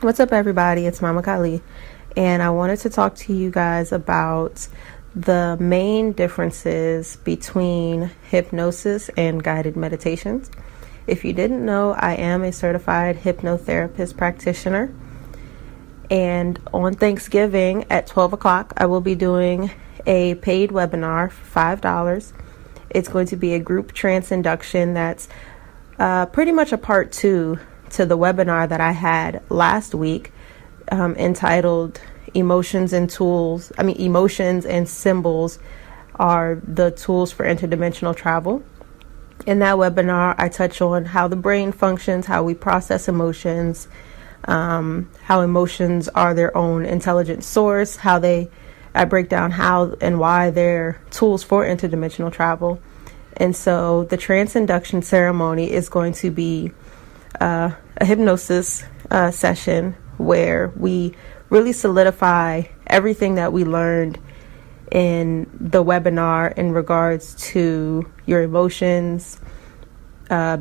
What's up, everybody? It's Mama Kali, and I wanted to talk to you guys about the main differences between hypnosis and guided meditations. If you didn't know, I am a certified hypnotherapist practitioner, and on Thanksgiving at 12 o'clock, I will be doing a paid webinar for $5. It's going to be a group trance induction that's pretty much a part two to the webinar that I had last week, entitled Emotions and Symbols Are the Tools for Interdimensional Travel. In that webinar, I touch on how the brain functions, how we process emotions, how emotions are their own intelligent source, I break down how and why they're tools for interdimensional travel. And so the trance induction ceremony is going to be a hypnosis session where we really solidify everything that we learned in the webinar in regards to your emotions,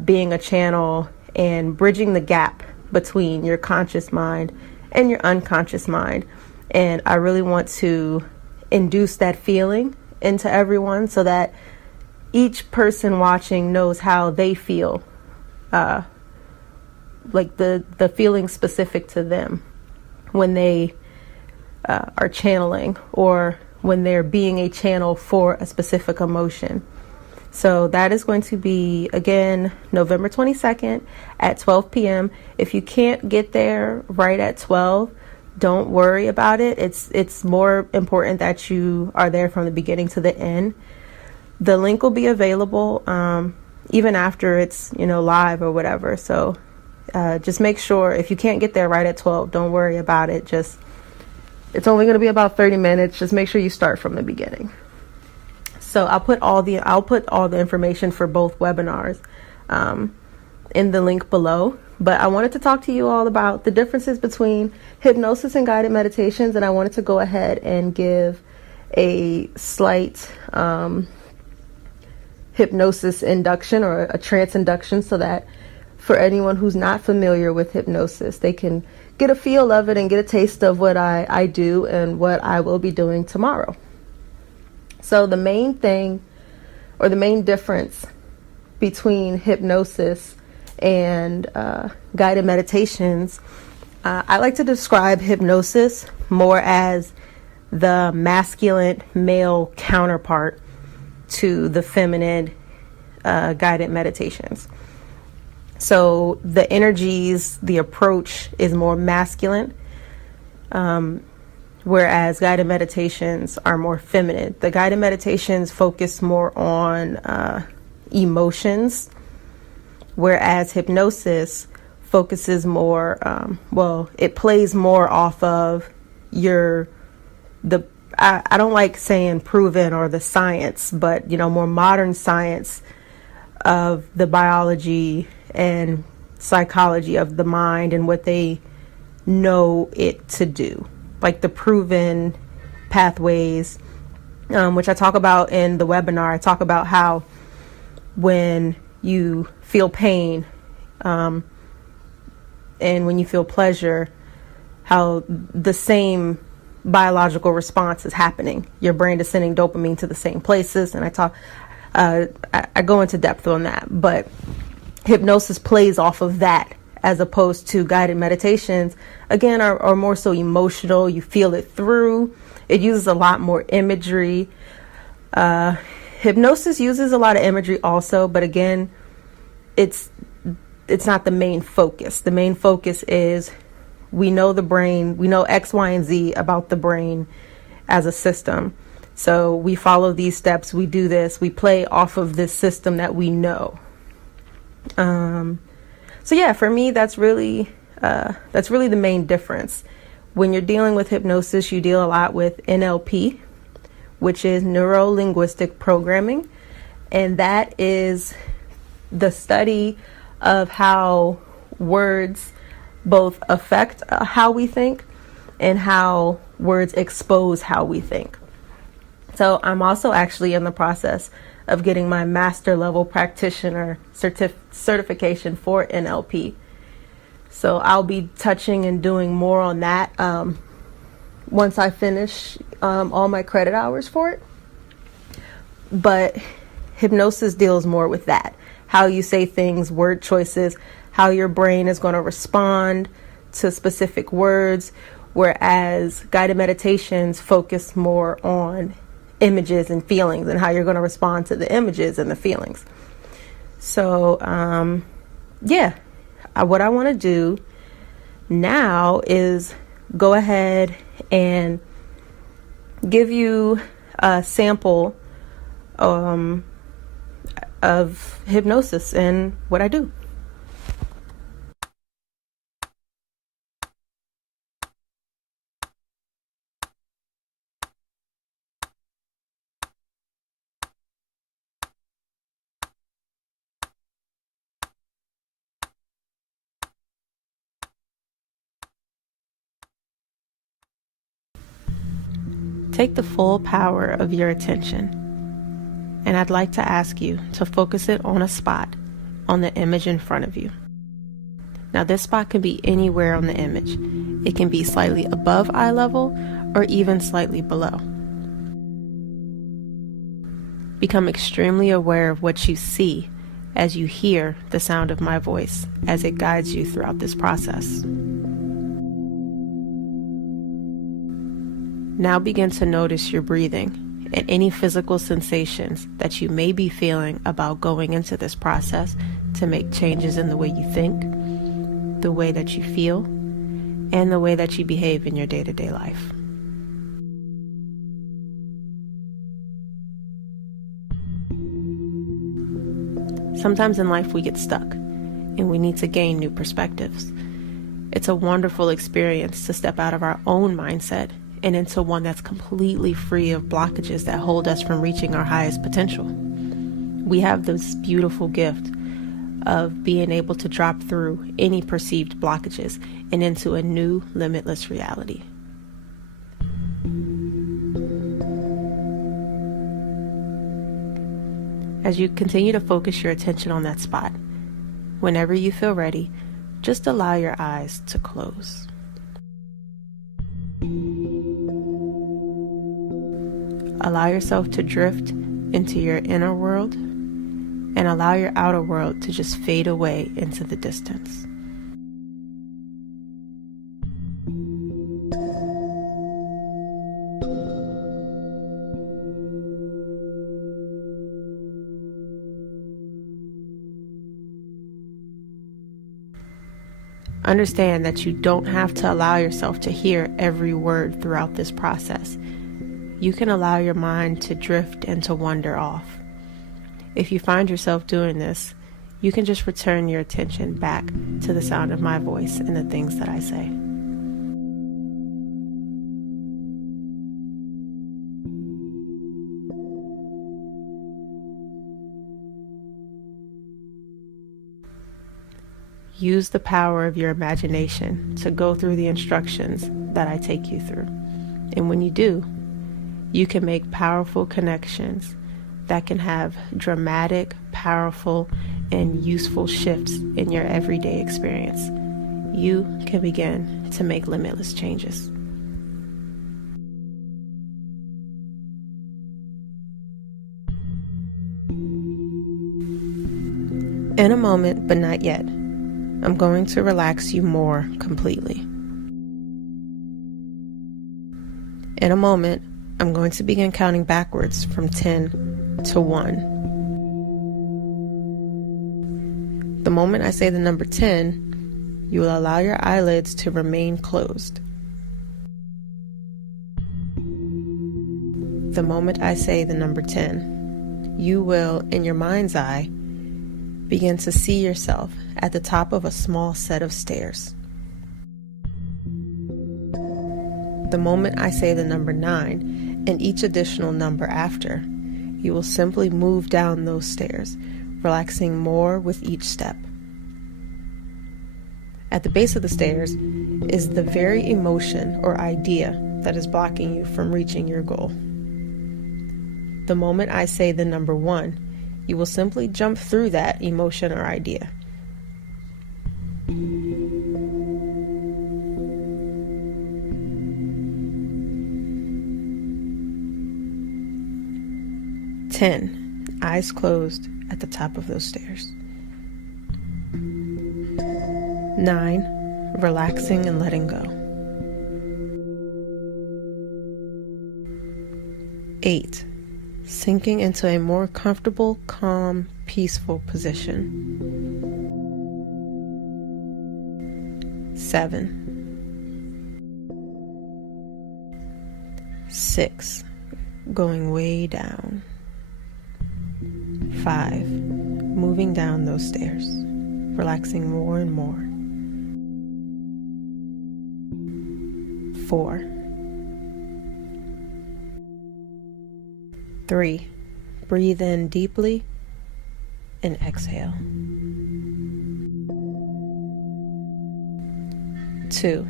being a channel, and bridging the gap between your conscious mind and your unconscious mind. And I really want to induce that feeling into everyone so that each person watching knows how they feel, like the feeling specific to them when they are channeling or when they're being a channel for a specific emotion. So that is going to be, again, November 22nd at 12 p.m. If you can't get there right at 12, don't worry about it. It's more important that you are there from the beginning to the end. The link will be available even after it's live or whatever. So just make sure if you can't get there right at 12, don't worry about it. It's only going to be about 30 minutes. Just make sure you start from the beginning. So I'll put all the information for both webinars in the link below. But I wanted to talk to you all about the differences between hypnosis and guided meditations, and I wanted to go ahead and give a slight hypnosis induction or a trance induction so that for anyone who's not familiar with hypnosis, they can get a feel of it and get a taste of what I do and what I will be doing tomorrow. So the main thing or the main difference between hypnosis and guided meditations, I like to describe hypnosis more as the masculine male counterpart to the feminine guided meditations. So the energies, the approach is more masculine, whereas guided meditations are more feminine. The guided meditations focus more on emotions, whereas hypnosis focuses more, it plays more off of I don't like saying proven or the science, but more modern science of the biology and psychology of the mind and what they know it to do, like the proven pathways, which I talk about in the webinar. I talk about how when you feel pain and when you feel pleasure, how the same biological response is happening. Your brain is sending dopamine to the same places, and I go into depth on that, but hypnosis plays off of that as opposed to guided meditations, again, are more so emotional. You feel it through. It uses a lot more imagery. Hypnosis uses a lot of imagery also, but again, it's not the main focus. The main focus is we know the brain, we know X, Y, and Z about the brain as a system. So we follow these steps, we do this, we play off of this system that we know. So yeah, for me, that's really the main difference. When you're dealing with hypnosis, you deal a lot with NLP, which is neuro-linguistic programming. And that is the study of how words both affect how we think and how words expose how we think. So I'm also actually in the process of getting my master level practitioner certification for NLP. So I'll be touching and doing more on that once I finish all my credit hours for it. But hypnosis deals more with that. How you say things, word choices, how your brain is going to respond to specific words, whereas guided meditations focus more on images and feelings and how you're going to respond to the images and the feelings. So, what I want to do now is go ahead and give you a sample of hypnosis and what I do. Take the full power of your attention, and I'd like to ask you to focus it on a spot on the image in front of you. Now, this spot can be anywhere on the image. It can be slightly above eye level or even slightly below. Become extremely aware of what you see as you hear the sound of my voice as it guides you throughout this process. Now begin to notice your breathing and any physical sensations that you may be feeling about going into this process to make changes in the way you think, the way that you feel, and the way that you behave in your day-to-day life. Sometimes in life we get stuck and we need to gain new perspectives. It's a wonderful experience to step out of our own mindset and into one that's completely free of blockages that hold us from reaching our highest potential. We have this beautiful gift of being able to drop through any perceived blockages and into a new, limitless reality. As you continue to focus your attention on that spot, whenever you feel ready, just allow your eyes to close. Allow yourself to drift into your inner world and allow your outer world to just fade away into the distance. Understand that you don't have to allow yourself to hear every word throughout this process. You can allow your mind to drift and to wander off. If you find yourself doing this, you can just return your attention back to the sound of my voice and the things that I say. Use the power of your imagination to go through the instructions that I take you through. And when you do, you can make powerful connections that can have dramatic, powerful, and useful shifts in your everyday experience. You can begin to make limitless changes. In a moment, but not yet, I'm going to relax you more completely. In a moment, I'm going to begin counting backwards from 10 to 1. The moment I say the number 10, you will allow your eyelids to remain closed. The moment I say the number 10, you will, in your mind's eye, begin to see yourself at the top of a small set of stairs. The moment I say the number 9, and each additional number after, you will simply move down those stairs, relaxing more with each step. At the base of the stairs is the very emotion or idea that is blocking you from reaching your goal. The moment I say the number 1, you will simply jump through that emotion or idea. 10, eyes closed at the top of those stairs. 9, relaxing and letting go. 8, sinking into a more comfortable, calm, peaceful position. 7, 6, going way down. 5, moving down those stairs, relaxing more and more. 4, 3, breathe in deeply and exhale. 2,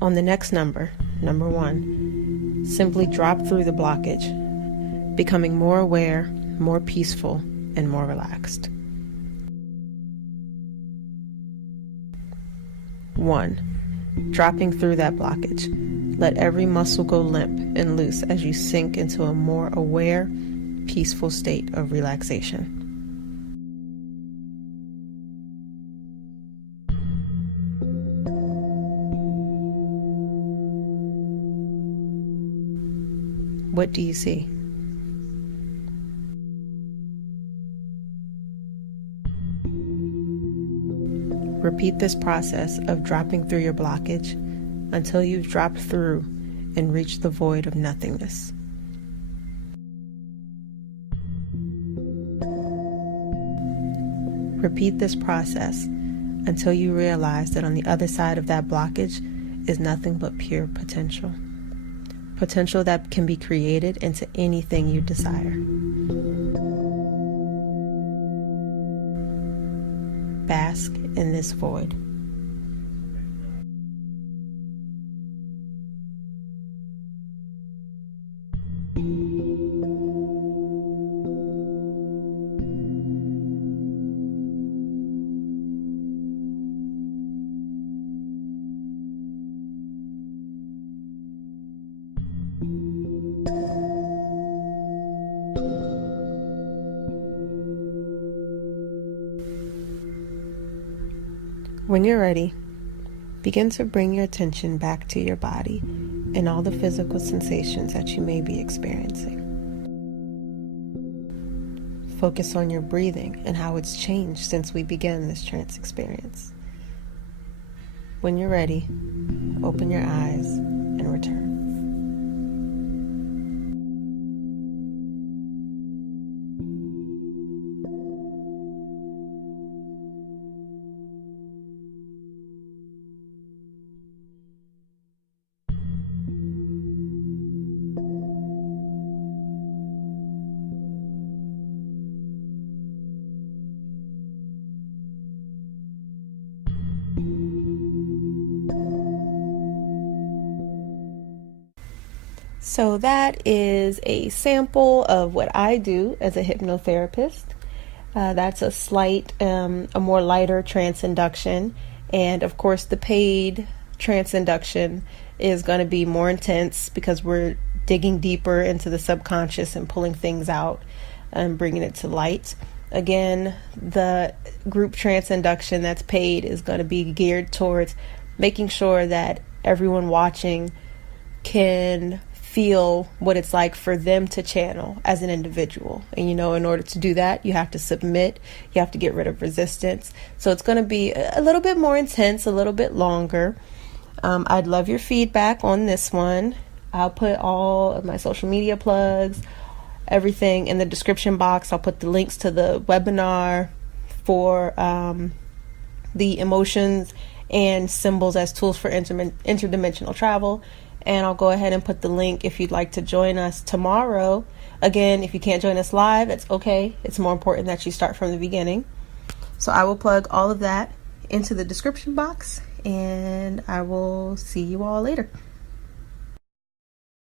on the next number 1, simply drop through the blockage, becoming more aware, more peaceful, and more relaxed. 1, dropping through that blockage. Let every muscle go limp and loose as you sink into a more aware, peaceful state of relaxation. What do you see? Repeat this process of dropping through your blockage until you've dropped through and reached the void of nothingness. Repeat this process until you realize that on the other side of that blockage is nothing but pure potential. Potential that can be created into anything you desire. Bask in this void. When you're ready, begin to bring your attention back to your body and all the physical sensations that you may be experiencing. Focus on your breathing and how it's changed since we began this trance experience. When you're ready, open your eyes and return. So that is a sample of what I do as a hypnotherapist. That's a slight, a more lighter trance induction. And of course, the paid trance induction is going to be more intense because we're digging deeper into the subconscious and pulling things out and bringing it to light. Again, the group trance induction that's paid is going to be geared towards making sure that everyone watching can feel what it's like for them to channel as an individual. And in order to do that, you have to submit, you have to get rid of resistance. So it's going to be a little bit more intense, a little bit longer. I'd love your feedback on this one. I'll put all of my social media plugs, everything in the description box. I'll put the links to the webinar for the emotions and symbols as tools for interdimensional travel. And I'll go ahead and put the link if you'd like to join us tomorrow. Again, if you can't join us live, it's okay. It's more important that you start from the beginning. So I will plug all of that into the description box, and I will see you all later.